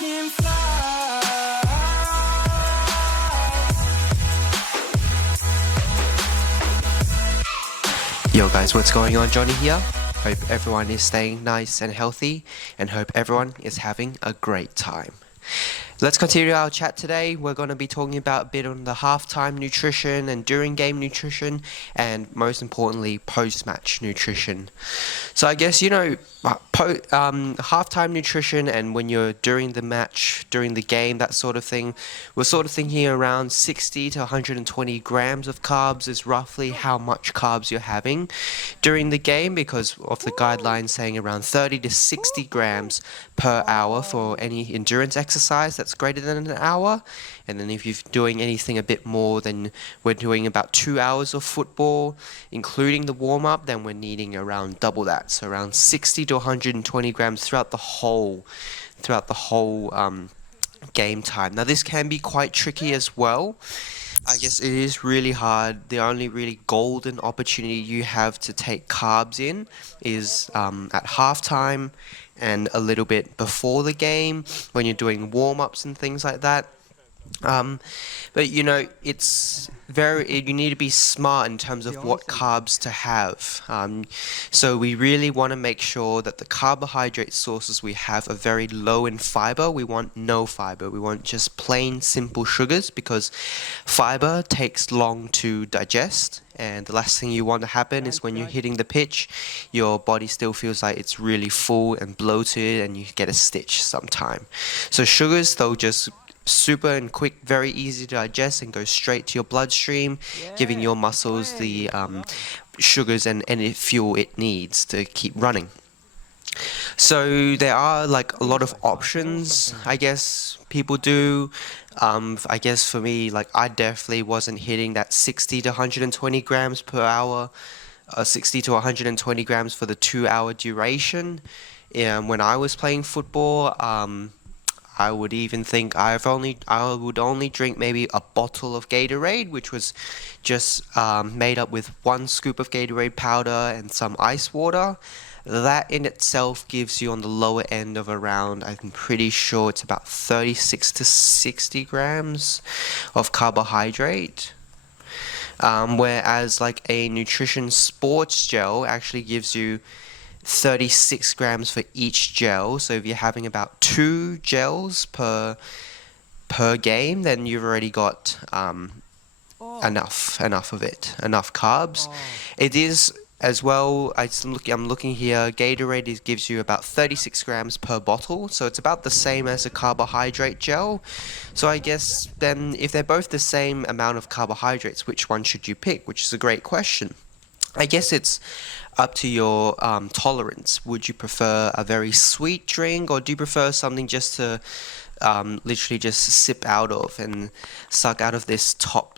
can fly. Yo guys, what's going on? Johnny here. Hope everyone is staying nice and healthy and hope everyone is having a great time. Let's continue our chat today. We're going to be talking about a bit on the halftime nutrition and during game nutrition and most importantly post-match nutrition. So I guess halftime nutrition and when you're during the match, during the game, that sort of thing, we're sort of thinking around 60 to 120 grams of carbs is roughly how much carbs you're having during the game because of the guidelines saying around 30 to 60 grams per hour for any endurance exercise that's greater than an hour. And then if you're doing anything a bit more, then we're doing about 2 hours of football, including the warm-up, then we're needing around double that. So around 60 to 120 grams throughout the whole game time. Now this can be quite tricky as well. I guess it is really hard. The only really golden opportunity you have to take carbs in is at halftime and a little bit before the game when you're doing warm-ups and things like that. But you need to be smart in terms of what carbs to have. So we really want to make sure that the carbohydrate sources we have are very low in fiber. We want no fiber. We want just plain simple sugars because fiber takes long to digest. And the last thing you want to happen is when you're hitting the pitch, your body still feels like it's really full and bloated and you get a stitch sometime. So sugars, they'll just super and quick, very easy to digest and go straight to your bloodstream, giving your muscles the sugars and fuel it needs to keep running. So there are like a lot of options, I guess people do. I guess for me, like I definitely wasn't hitting that 60 to 120 grams per hour, 60 to 120 grams for the 2-hour duration. When I was playing football, I would even think I would only drink maybe a bottle of Gatorade, which was just made up with 1 scoop of Gatorade powder and some ice water. That in itself gives you on the lower end of around, I'm pretty sure it's about 36 to 60 grams of carbohydrate. Whereas like a nutrition sports gel actually gives you 36 grams for each gel. So if you're having about 2 gels per game, then you've already got enough of it, enough carbs. It is as well, I'm looking here, Gatorade gives you about 36 grams per bottle, so it's about the same as a carbohydrate gel. So I guess then if they're both the same amount of carbohydrates, which one should you pick? Which is a great question. I guess it's up to your tolerance. Would you prefer a very sweet drink or do you prefer something just to literally just sip out of and suck out of this top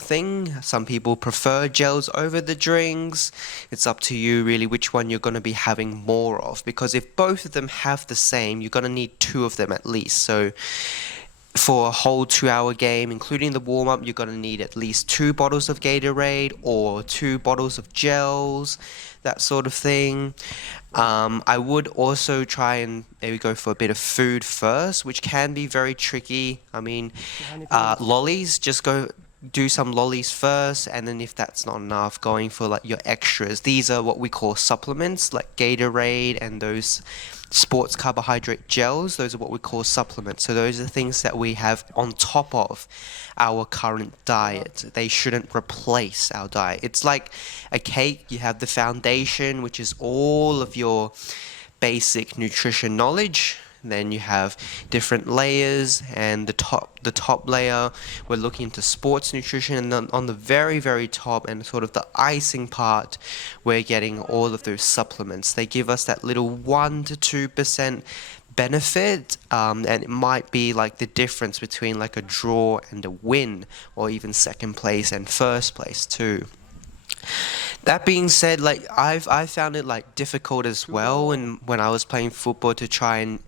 thing? Some people prefer gels over the drinks. It's up to you really which one you're going to be having more of, because if both of them have the same, you're going to need 2 of them at least. So for a whole 2-hour game, including the warm-up, you're going to need at least 2 bottles of Gatorade or 2 bottles of gels, that sort of thing. I would also try and maybe go for a bit of food first, which can be very tricky. I mean, lollies, just go do some lollies first, and then if that's not enough, going for like your extras. These are what we call supplements, like Gatorade and those sports carbohydrate gels. Those are what we call supplements. So those are things that we have on top of our current diet. They shouldn't replace our diet. It's like a cake. You have the foundation, which is all of your basic nutrition knowledge. Then you have different layers, and the top layer, we're looking into sports nutrition, and then on the very, very top and sort of the icing part, we're getting all of those supplements. They give us that little 1 to 2% benefit, and it might be like the difference between like a draw and a win, or even second place and first place too. That being said, like I found it like difficult as well, and when I was playing football to try and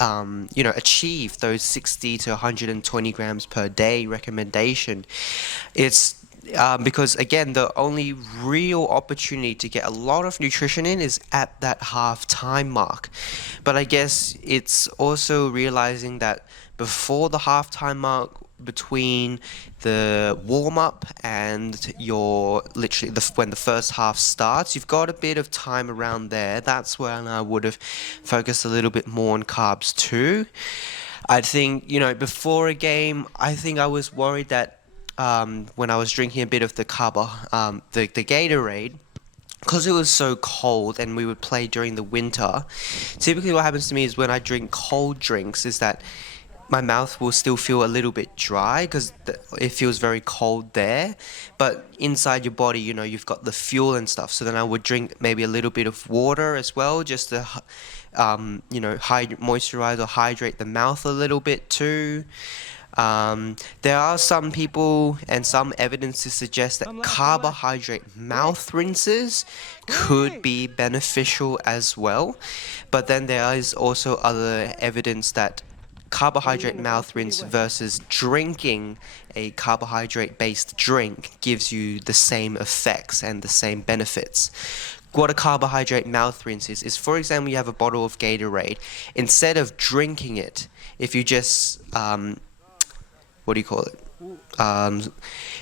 achieve those 60 to 120 grams per day recommendation. Because again, the only real opportunity to get a lot of nutrition in is at that half time mark. But I guess it's also realizing that before the halftime mark, between the warm up and your literally when the first half starts, you've got a bit of time around there. That's when I would have focused a little bit more on carbs too. I think, before a game, I think I was worried that when I was drinking a bit of the the Gatorade, because it was so cold and we would play during the winter, typically what happens to me is when I drink cold drinks is that my mouth will still feel a little bit dry because it feels very cold there. But inside your body, you've got the fuel and stuff. So then I would drink maybe a little bit of water as well, just to, moisturize or hydrate the mouth a little bit too. There are some people and some evidence to suggest that carbohydrate mouth rinses could be beneficial as well. But then there is also other evidence that carbohydrate mouth rinse versus drinking a carbohydrate based drink gives you the same effects and the same benefits. What a carbohydrate mouth rinse is for example, you have a bottle of Gatorade. Instead of drinking it, if you just what do you call it?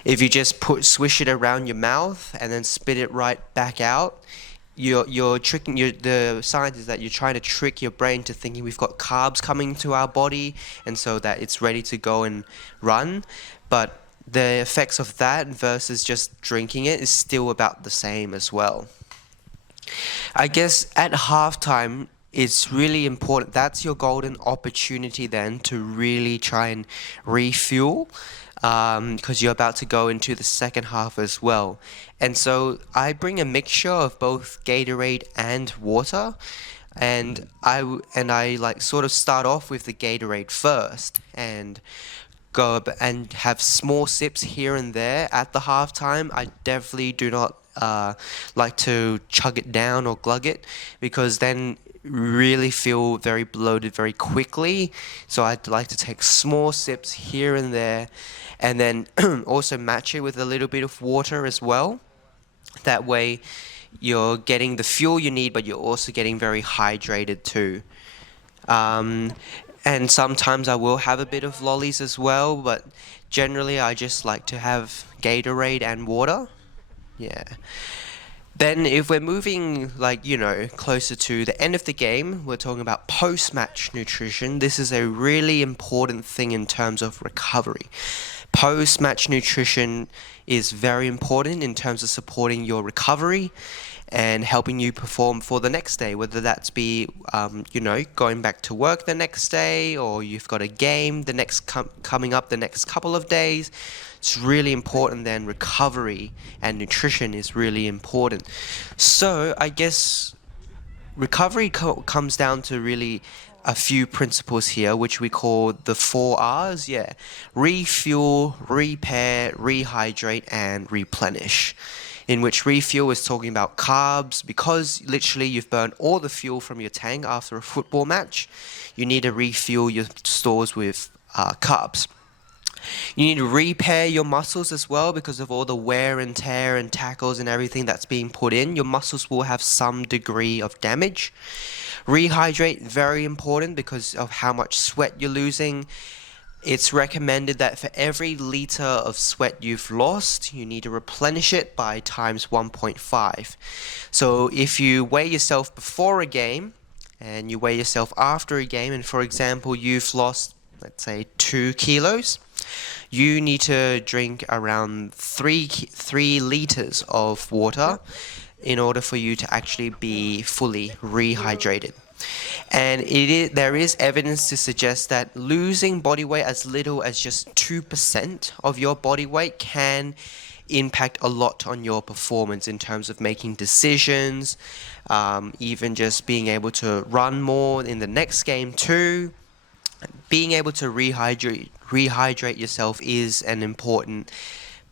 If you just swish it around your mouth and then spit it right back out, you're tricking the science is that you're trying to trick your brain to thinking we've got carbs coming to our body, and so that it's ready to go and run. But the effects of that versus just drinking it is still about the same as well. I guess at halftime, it's really important. That's your golden opportunity then to really try and refuel, because you're about to go into the second half as well. And so I bring a mixture of both Gatorade and water, and I like sort of start off with the Gatorade first and and have small sips here and there at the halftime. I definitely do not like to chug it down or glug it, because then really feel very bloated very quickly. So I'd like to take small sips here and there, and then also match it with a little bit of water as well. That way you're getting the fuel you need, but you're also getting very hydrated too. Um, and sometimes I will have a bit of lollies as well, but generally I just like to have Gatorade and water. Yeah. Then, if we're moving, closer to the end of the game, we're talking about post-match nutrition. This is a really important thing in terms of recovery. Post-match nutrition is very important in terms of supporting your recovery and helping you perform for the next day, whether that's be, going back to work the next day, or you've got a game coming up the next couple of days. It's really important then. Recovery and nutrition is really important. So I guess recovery comes down to really a few principles here, which we call the 4 R's. Yeah. Refuel, repair, rehydrate, and replenish. In which refuel is talking about carbs, because literally you've burned all the fuel from your tank after a football match. You need to refuel your stores with carbs. You need to repair your muscles as well, because of all the wear and tear and tackles and everything that's being put in. Your muscles will have some degree of damage. Rehydrate, very important because of how much sweat you're losing. It's recommended that for every liter of sweat you've lost, you need to replenish it by times 1.5. So if you weigh yourself before a game and you weigh yourself after a game, and for example, you've lost, let's say, 2 kilos, you need to drink around 3 liters of water in order for you to actually be fully rehydrated. And there is evidence to suggest that losing body weight as little as just 2% of your body weight can impact a lot on your performance in terms of making decisions, even just being able to run more in the next game too. Being able to rehydrate yourself is an important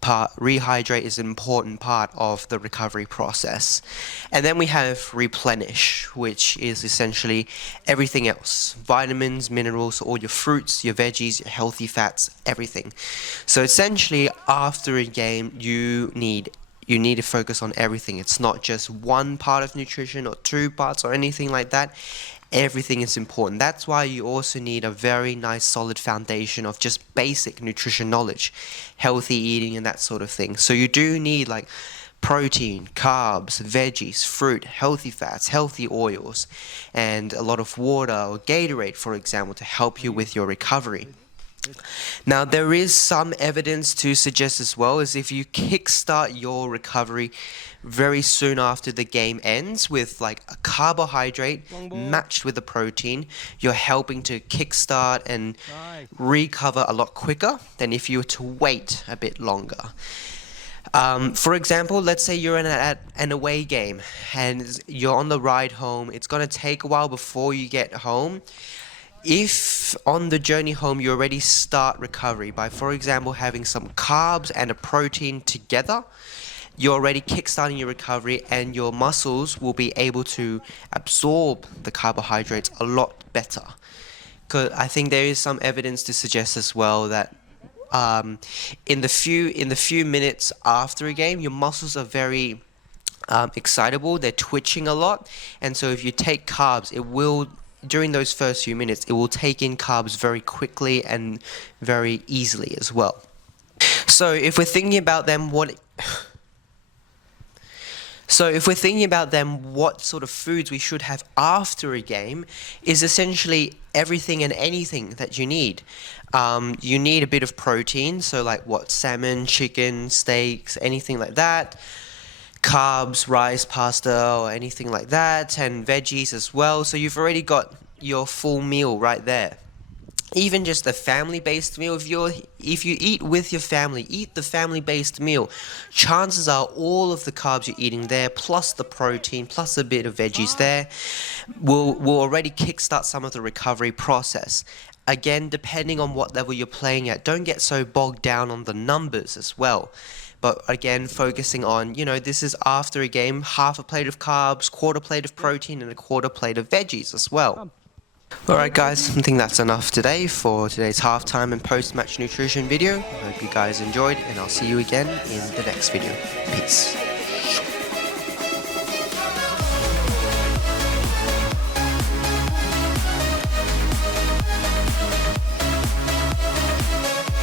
rehydrate is an important part of the recovery process. And then we have replenish, which is essentially everything else: vitamins, minerals, all your fruits, your veggies, your healthy fats, everything. So essentially, after a game, you need to focus on everything. It's not just one part of nutrition or two parts or anything like that. Everything is important. That's why you also need a very nice solid foundation of just basic nutrition knowledge, healthy eating and that sort of thing. So you do need like protein, carbs, veggies, fruit, healthy fats, healthy oils, and a lot of water or Gatorade, for example, to help you with your recovery. Now, there is some evidence to suggest as well is if you kickstart your recovery very soon after the game ends with like a carbohydrate matched with a protein, you're helping to kickstart and recover a lot quicker than if you were to wait a bit longer. For example, let's say you're in an away game and you're on the ride home. It's going to take a while before you get home. If on the journey home you already start recovery by, for example, having some carbs and a protein together, you're already kickstarting your recovery and your muscles will be able to absorb the carbohydrates a lot better. Because I think there is some evidence to suggest as well that in the few minutes after a game, your muscles are very excitable. They're twitching a lot, and so if you take carbs, it will, during those first few minutes, it will take in carbs very quickly and very easily as well. So if we're thinking about them, what sort of foods we should have after a game is essentially everything and anything that you need. You need a bit of protein, so like salmon, chicken, steaks, anything like that. Carbs, rice, pasta, or anything like that, and veggies as well. So you've already got your full meal right there. Even just a family-based meal, if you eat with your family, eat the family-based meal, chances are all of the carbs you're eating there, plus the protein, plus a bit of veggies there, will already kickstart some of the recovery process. Again, depending on what level you're playing at, don't get so bogged down on the numbers as well. But again, focusing on, this is after a game, half a plate of carbs, quarter plate of protein, and a quarter plate of veggies as well. Alright guys, I think that's enough today for today's halftime and post-match nutrition video. I hope you guys enjoyed, and I'll see you again in the next video. Peace.